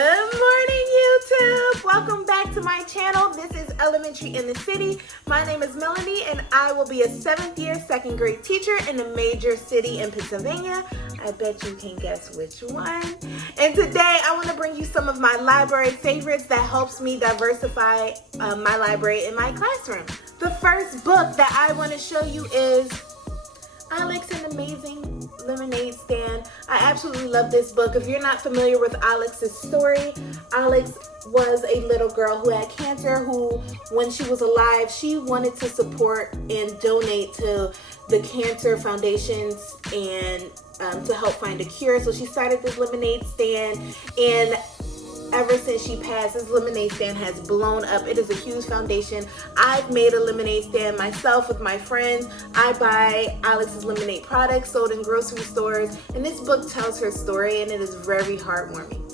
Good morning, YouTube. Welcome back to my channel. This is Elementary in the City. My name is Melanie and I will be a 7th year second grade teacher in a major city in Pennsylvania. I bet you can guess which one. And today I want to bring you some of my library favorites that helps me diversify my library in my classroom. The first book that I want to show you is Alex and Amazing Lemonade Stand. I absolutely love this book. If you're not familiar with Alex's story, Alex was a little girl who had cancer who, when she was alive, she wanted to support and donate to the cancer foundations and to help find a cure. So she started this lemonade stand, and ever since she passed, this lemonade stand has blown up. It is a huge foundation. I've made a lemonade stand myself with my friends. I buy Alex's lemonade products sold in grocery stores, and this book tells her story, and it is very heartwarming.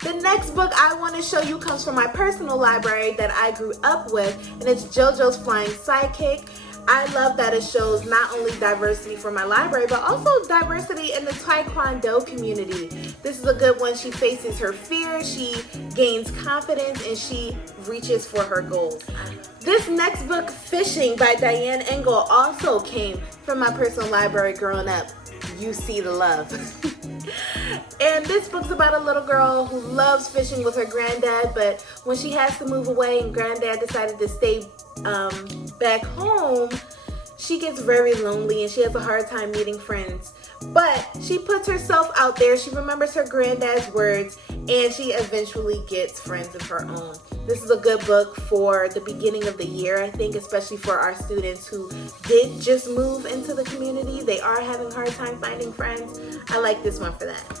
The next book I want to show you comes from my personal library that I grew up with, and it's JoJo's Flying Sidekick. I love that it shows not only diversity for my library, but also diversity in the Taekwondo community. This is a good one. She faces her fears, she gains confidence, and she reaches for her goals. This next book, Fishing by Diane Engel, also came from my personal library growing up. You see the love. And this book's about a little girl who loves fishing with her granddad, but when she has to move away and granddad decided to stay back home, she gets very lonely and she has a hard time meeting friends. But she puts herself out there, she remembers her granddad's words, and she eventually gets friends of her own. This is a good book for the beginning of the year, I think, especially for our students who did just move into the community. They are having a hard time finding friends. I like this one for that.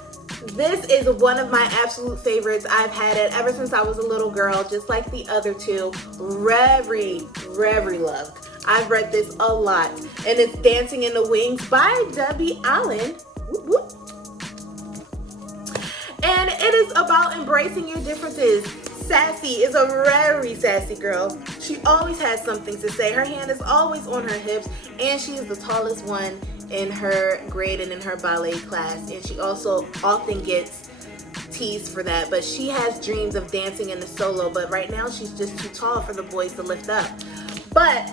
This is one of my absolute favorites. I've had it ever since I was a little girl, just like the other two. Very loved. I've read this a lot, and it's Dancing in the Wings by Debbie Allen. Whoop, whoop. And it is about embracing your differences. Sassy is a very sassy girl. She always has something to say. Her hand is always on her hips, and she is the tallest one in her grade and in her ballet class, and she also often gets teased for that, but she has dreams of dancing in the solo, but right now she's just too tall for the boys to lift up. But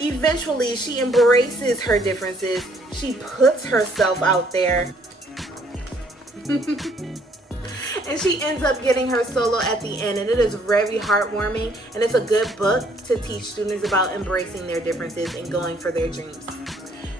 eventually she embraces her differences, she puts herself out there, and she ends up getting her solo at the end, and it is very heartwarming, and it's a good book to teach students about embracing their differences and going for their dreams.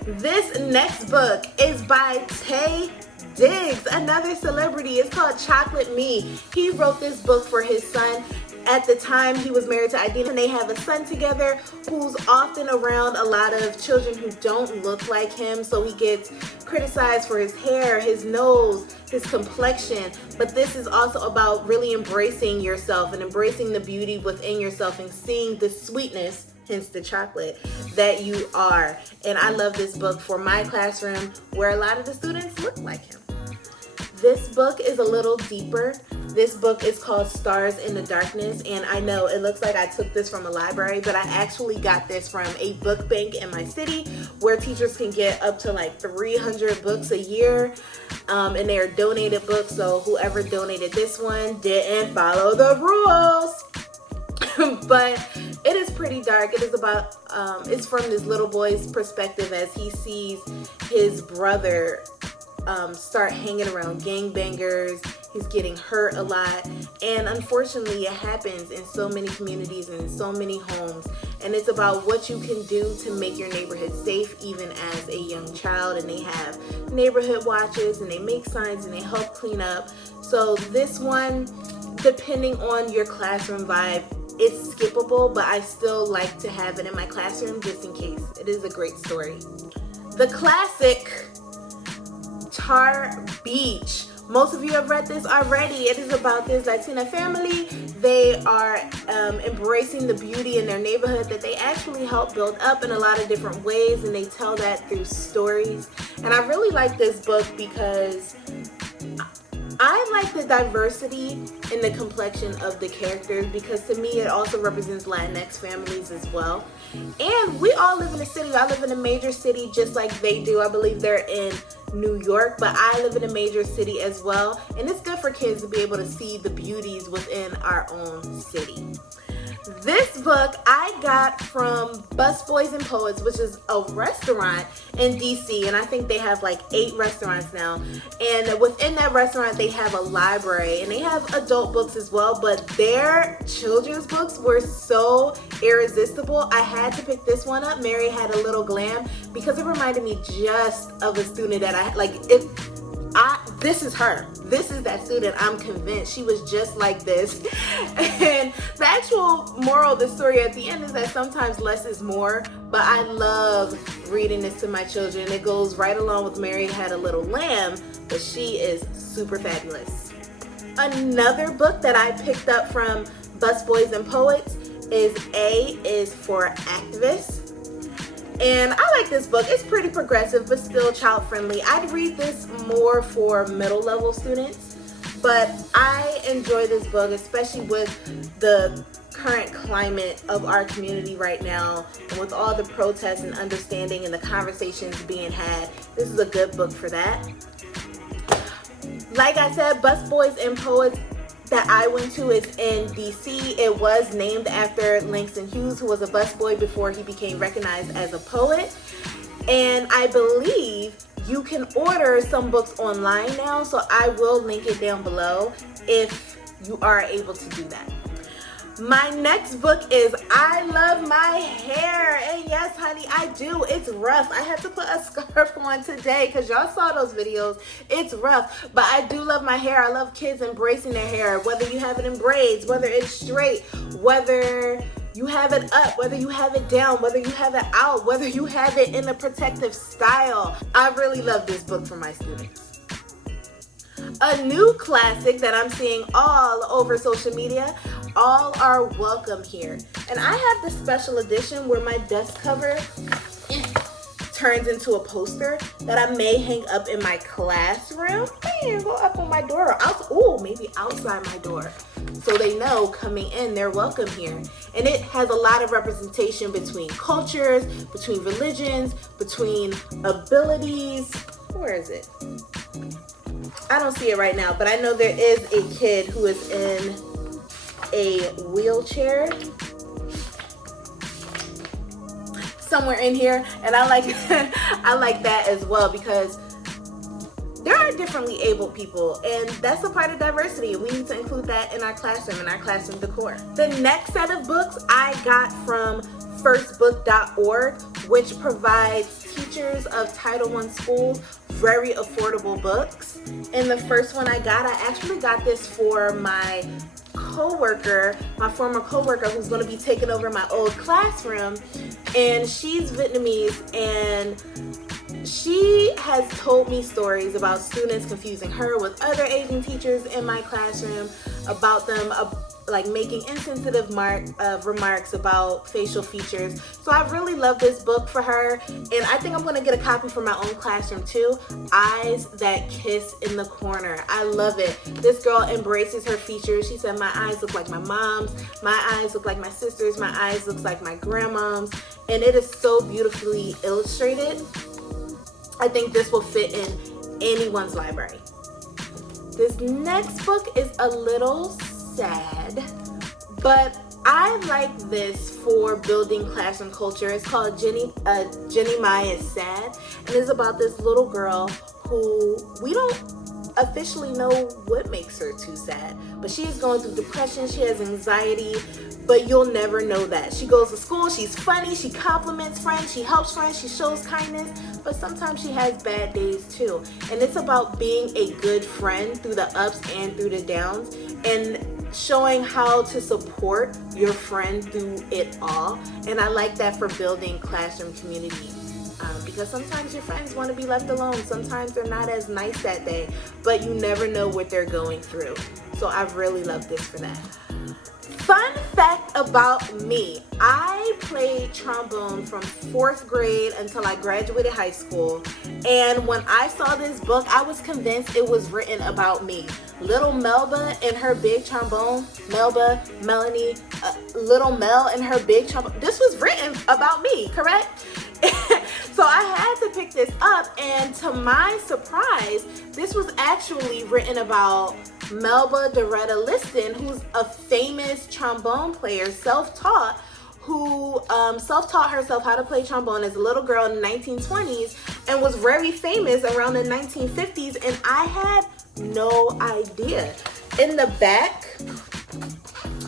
This next book is by Taye Diggs, another celebrity. It's called Chocolate Me. He wrote this book for his son. At the time, he was married to Idina, and they have a son together who's often around a lot of children who don't look like him, so he gets criticized for his hair, his nose, his complexion. But this is also about really embracing yourself and embracing the beauty within yourself and seeing the sweetness, hence the chocolate, that you are. And I love this book for my classroom where a lot of the students look like him. This book is a little deeper. This book is called Stars in the Darkness, and I know it looks like I took this from a library, but I actually got this from a book bank in my city where teachers can get up to like 300 books a year, and they are donated books, so whoever donated this one didn't follow the rules. But it is pretty dark. It is about, it's from this little boy's perspective as he sees his brother start hanging around gangbangers. He's getting hurt a lot, and unfortunately it happens in so many communities and in so many homes, and it's about what you can do to make your neighborhood safe even as a young child. And they have neighborhood watches, and they make signs, and they help clean up. So this one, depending on your classroom vibe, it's skippable, but I still like to have it in my classroom just in case. It is a great story. The classic Tar Beach. Most of you have read this already. It is about this Latina family. They are embracing the beauty in their neighborhood that they actually help build up in a lot of different ways, and they tell that through stories. And I really like this book because I like the diversity in the complexion of the characters because to me it also represents Latinx families as well. And we all live in a city. I live in a major city just like they do. I believe they're in New York, but I live in a major city as well. And it's good for kids to be able to see the beauties within our own city. This book I got from Busboys and Poets, which is a restaurant in DC, and I think they have like 8 restaurants now. And within that restaurant, they have a library, and they have adult books as well, but their children's books were so irresistible. I had to pick this one up, Mary Had a Little Glam, because it reminded me just of a student that I like. This is her. This is that student. I'm convinced she was just like this. And the actual moral of the story at the end is that sometimes less is more. But I love reading this to my children. It goes right along with Mary Had a Little Lamb, but she is super fabulous. Another book that I picked up from Busboys and Poets is A is for Activists. And I like this book. It's pretty progressive, but still child friendly. I'd read this more for middle level students, but I enjoy this book, especially with the current climate of our community right now, and with all the protests and understanding and the conversations being had. This is a good book for that. Like I said, Busboys and Poets that I went to is in DC. It was named after Langston Hughes, who was a busboy before he became recognized as a poet. And I believe you can order some books online now, so I will link it down below if you are able to do that. My next book is I Love My Hair, and yes honey, I do. It's rough. I had to put a scarf on today because y'all saw those videos. It's rough, but I do love my hair. I love kids embracing their hair, whether you have it in braids, whether it's straight, whether you have it up, whether you have it down, whether you have it out, whether you have it in a protective style. I really love this book for my students. A new classic that I'm seeing all over social media, All Are Welcome Here. And I have the special edition where my desk cover turns into a poster that I may hang up in my classroom. Maybe go up on my door or maybe outside my door. So they know coming in, they're welcome here. And it has a lot of representation between cultures, between religions, between abilities. Where is it? I don't see it right now, but I know there is a kid who is in a wheelchair somewhere in here, and I like I like that as well because there are differently abled people, and that's a part of diversity, and we need to include that in our classroom decor. The next set of books I got from firstbook.org, which provides teachers of Title I schools very affordable books. And the first one I actually got this for my coworker, my former coworker, who's going to be taking over my old classroom, and she's Vietnamese, and she has told me stories about students confusing her with other Asian teachers in my classroom, about them like making insensitive remarks about facial features. So I really love this book for her, and I think I'm going to get a copy for my own classroom too. Eyes That Kiss in the Corner. I love it. This girl embraces her features. She said, my eyes look like my mom's, my eyes look like my sister's, my eyes look like my grandmom's, and it is so beautifully illustrated. I think this will fit in anyone's library. This next book is a little sad, but I like this for building classroom culture. It's called Jenny My is Sad, and it's about this little girl who we don't officially know what makes her too sad, but she is going through depression, she has anxiety, but you'll never know that. She goes to school, she's funny, she compliments friends, she helps friends, she shows kindness, but sometimes she has bad days too. And it's about being a good friend through the ups and through the downs, and showing how to support your friend through it all. And I like that for building classroom community. Because sometimes your friends want to be left alone. Sometimes they're not as nice that day, but you never know what they're going through. So I really love this for that. Fun fact about me, I played trombone from 4th grade until I graduated high school. And when I saw this book, I was convinced it was written about me. Little Melba and her big trombone, Melba, Melanie, little Mel and her big trombone. This was written about me, correct? So I had to pick this up, and to my surprise, this was actually written about Melba Doretta Liston, who's a famous trombone player, self-taught, who self-taught herself how to play trombone as a little girl in the 1920s and was very famous around the 1950s, and I had no idea. In the back,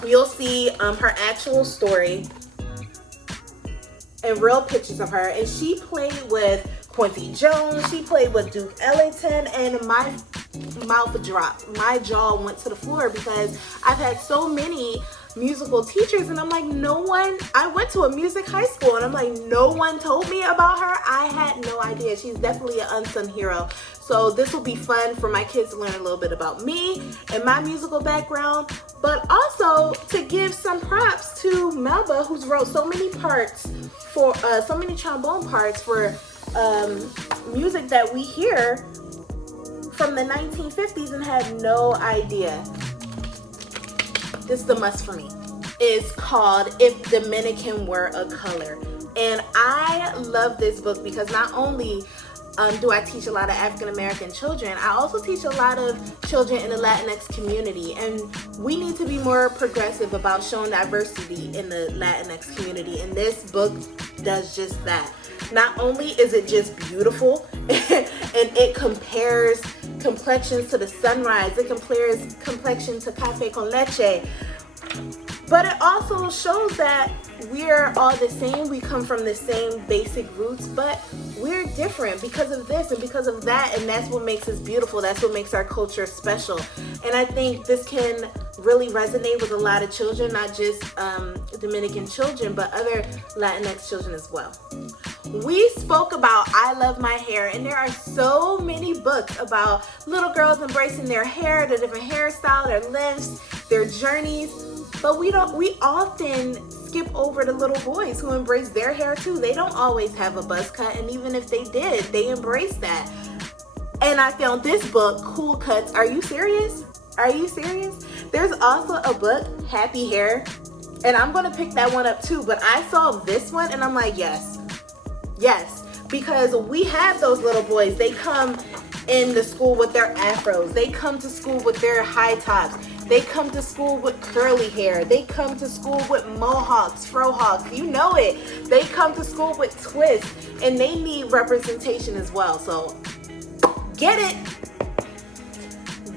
you'll see her actual story and real pictures of her, and she played with Quincy Jones, she played with Duke Ellington, and my mouth dropped. My jaw went to the floor because I've had so many musical teachers, and I'm like, I went to a music high school, and I'm like, no one told me about her. I had no idea. She's definitely an unsung hero. So this will be fun for my kids to learn a little bit about me and my musical background, but also to give some props to Melba, who's wrote so many parts for so many trombone parts for music that we hear from the 1950s and had no idea. This is the must for me. It's called If Dominican Were a Color. And I love this book because not only do I teach a lot of African American children, I also teach a lot of children in the Latinx community. And we need to be more progressive about showing diversity in the Latinx community. And this book does just that. Not only is it just beautiful and it compares complexions to the sunrise, it compares complexion to cafe con leche, but it also shows that we're all the same. We come from the same basic roots, but we're different because of this and because of that, and that's what makes us beautiful. That's what makes our culture special. And I think this can really resonate with a lot of children, not just Dominican children, but other Latinx children as well. We spoke about I Love My Hair, and there are so many books about little girls embracing their hair, their different hairstyles, their lengths, their journeys, but we often skip over the little boys who embrace their hair too. They don't always have a buzz cut, and even if they did, they embrace that. And I found this book, Cool Cuts. Are you serious? Are you serious? There's also a book, Happy Hair, and I'm gonna pick that one up too, but I saw this one and I'm like, yes, because we have those little boys. They come in the school with their afros. They come to school with their high tops. They come to school with curly hair. They come to school with mohawks, frohawks. You know it. They come to school with twists, and they need representation as well. So get it.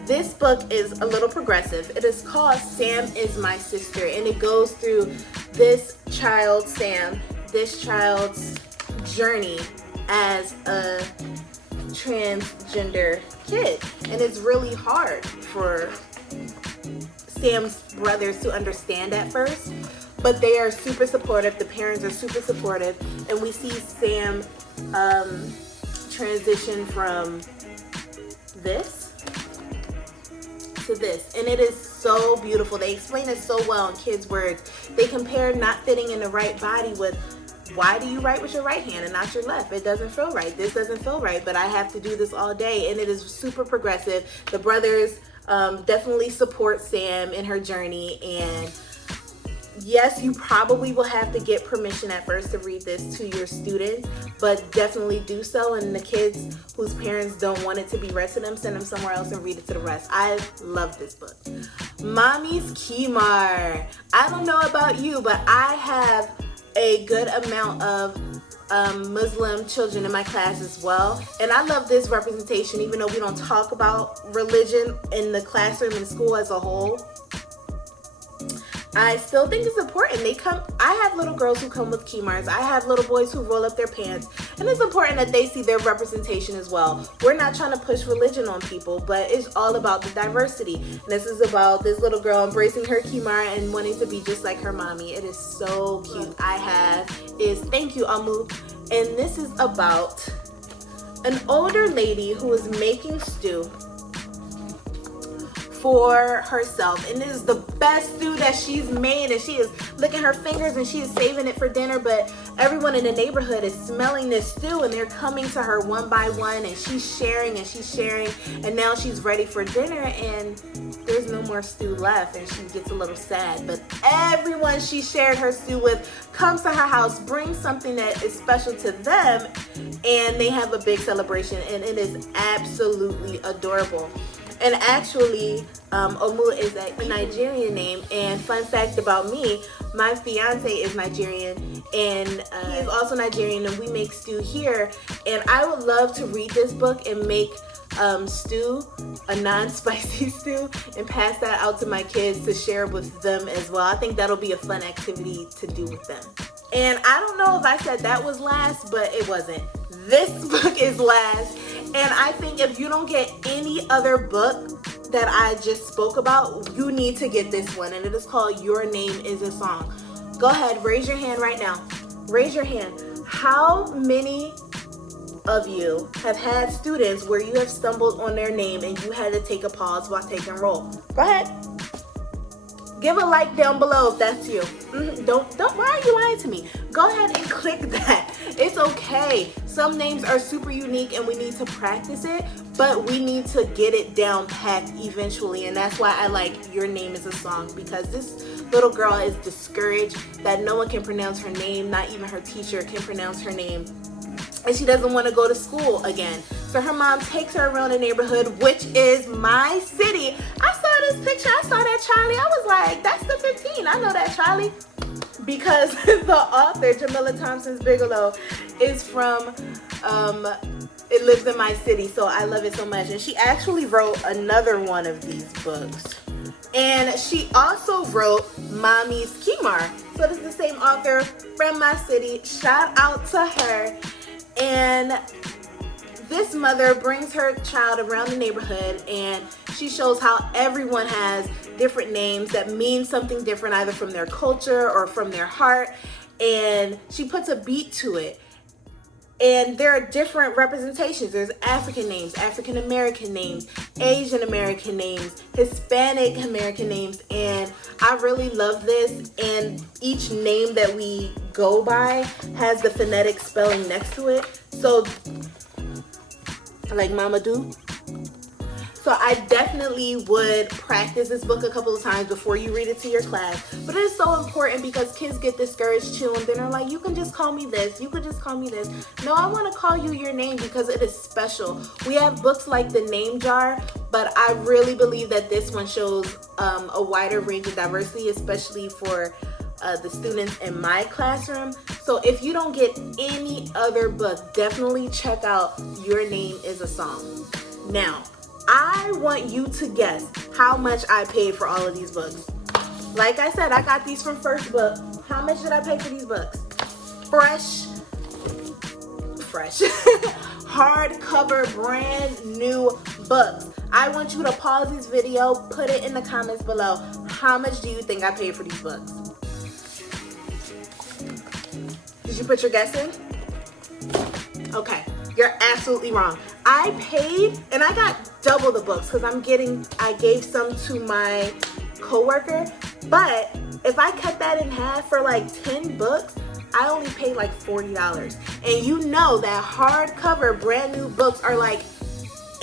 This book is a little progressive. It is called Sam Is My Sister, and it goes through this child, Sam, this child's journey as a transgender kid. And it's really hard for Sam's brothers to understand at first, but they are super supportive. The parents are super supportive, and we see Sam transition from this to this, and it is so beautiful. They explain it so well in kids' words. They compare not fitting in the right body with, why do you write with your right hand and not your left? It doesn't feel right. This doesn't feel right, but I have to do this all day. And it is super progressive. The brothers definitely support Sam in her journey. And yes, you probably will have to get permission at first to read this to your students, but definitely do so. And the kids whose parents don't want it to be read to them, send them somewhere else and read it to the rest. I love this book. Mommy's Khimar. I don't know about you, but I have a good amount of Muslim children in my class as well, and I love this representation. Even though we don't talk about religion in the classroom and school as a whole, I still think it's important. I have little girls who come with khimars. I have little boys who roll up their pants, and it's important that they see their representation as well. We're not trying to push religion on people, but it's all about the diversity. And this is about this little girl embracing her khimar and wanting to be just like her mommy. It is so cute. Thank you, Amu. And this is about an older lady who is making stew for herself, and it is the best stew that she's made, and she is licking her fingers and she is saving it for dinner. But everyone in the neighborhood is smelling this stew, and they're coming to her one by one, and she's sharing and she's sharing, and now she's ready for dinner, and there's no more stew left, and she gets a little sad. But everyone she shared her stew with comes to her house, brings something that is special to them, and they have a big celebration, and it is absolutely adorable. And actually, Omu is a Nigerian name, and fun fact about me, my fiance is Nigerian, and he is also Nigerian, and we make stew here. And I would love to read this book and make stew, a non-spicy stew, and pass that out to my kids to share with them as well. I think that'll be a fun activity to do with them. And I don't know if I said that was last, but it wasn't. This book is last. And I think if you don't get any other book that I just spoke about, you need to get this one. And it is called Your Name is a Song. Go ahead, raise your hand right now. Raise your hand. How many of you have had students where you have stumbled on their name and you had to take a pause while taking roll? Go ahead. Give a like down below if that's you. Don't, why are you lying to me? Go ahead and click that. It's okay. Some names are super unique and we need to practice it, but we need to get it down packed eventually. And that's why I like Your Name is a Song, because this little girl is discouraged that no one can pronounce her name. Not even her teacher can pronounce her name. And she doesn't want to go to school again. So her mom takes her around the neighborhood, which is my city. I saw this picture. I saw that Charlie. I was like, that's the 15. I know that Charlie. Because the author, Jamila Thompson's Bigelow, is from It Lives in My City. So I love it so much. And she actually wrote another one of these books. And she also wrote Mommy's Kimar. So this is the same author from my city. Shout out to her. And this mother brings her child around the neighborhood, and she shows how everyone has different names that mean something different, either from their culture or from their heart. And she puts a beat to it. And there are different representations. There's African names, African American names, Asian American names, Hispanic American names, and I really love this. And each name that we go by has the phonetic spelling next to it. So, like Mamadou. So I definitely would practice this book a couple of times before you read it to your class. But it is so important because kids get discouraged too, and then they're like, you can just call me this, you could just call me this. No, I want to call you your name because it is special. We have books like The Name Jar, but I really believe that this one shows a wider range of diversity, especially for the students in my classroom. So if you don't get any other book, definitely check out Your Name is a Song. Now, I want you to guess how much I paid for all of these books. Like I said, I got these from First Book. How much did I pay for these books? Fresh, hardcover, brand new books. I want you to pause this video, put it in the comments below. How much do you think I paid for these books? Did you put your guess in? Okay, you're absolutely wrong. I paid, and I got double the books because I gave some to my coworker, but if I cut that in half for like 10 books, I only paid like $40. And you know that hardcover brand new books are like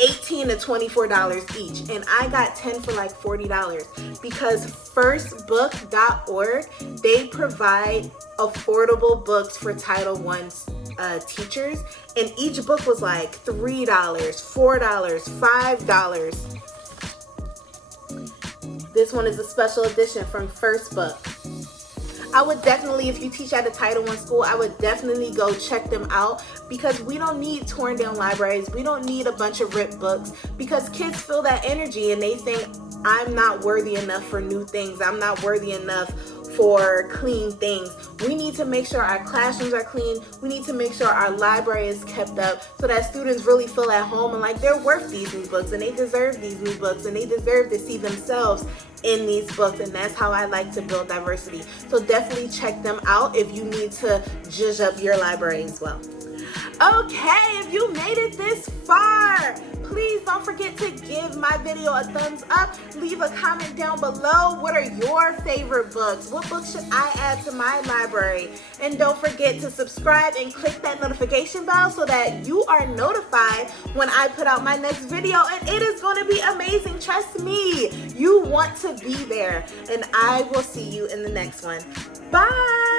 $18 to $24 each, and I got 10 for like $40 because firstbook.org, they provide affordable books for Title I teachers, and each book was like $3, $4, $5. This one is a special edition from First Book. I would definitely, if you teach at a Title I school, I would definitely go check them out because we don't need torn down libraries. We don't need a bunch of ripped books because kids feel that energy and they think, I'm not worthy enough for new things. I'm not worthy enough for clean things. We need to make sure our classrooms are clean. We need to make sure our library is kept up so that students really feel at home and like they're worth these new books and they deserve these new books and they deserve to see themselves in these books. And that's how I like to build diversity. So definitely check them out if you need to zhuzh up your library as well. Okay, if you made it this far, please don't forget to give my video a thumbs up. Leave a comment down below. What are your favorite books? What books should I add to my library? And don't forget to subscribe and click that notification bell so that you are notified when I put out my next video. And it is going to be amazing. Trust me, you want to be there. And I will see you in the next one. Bye.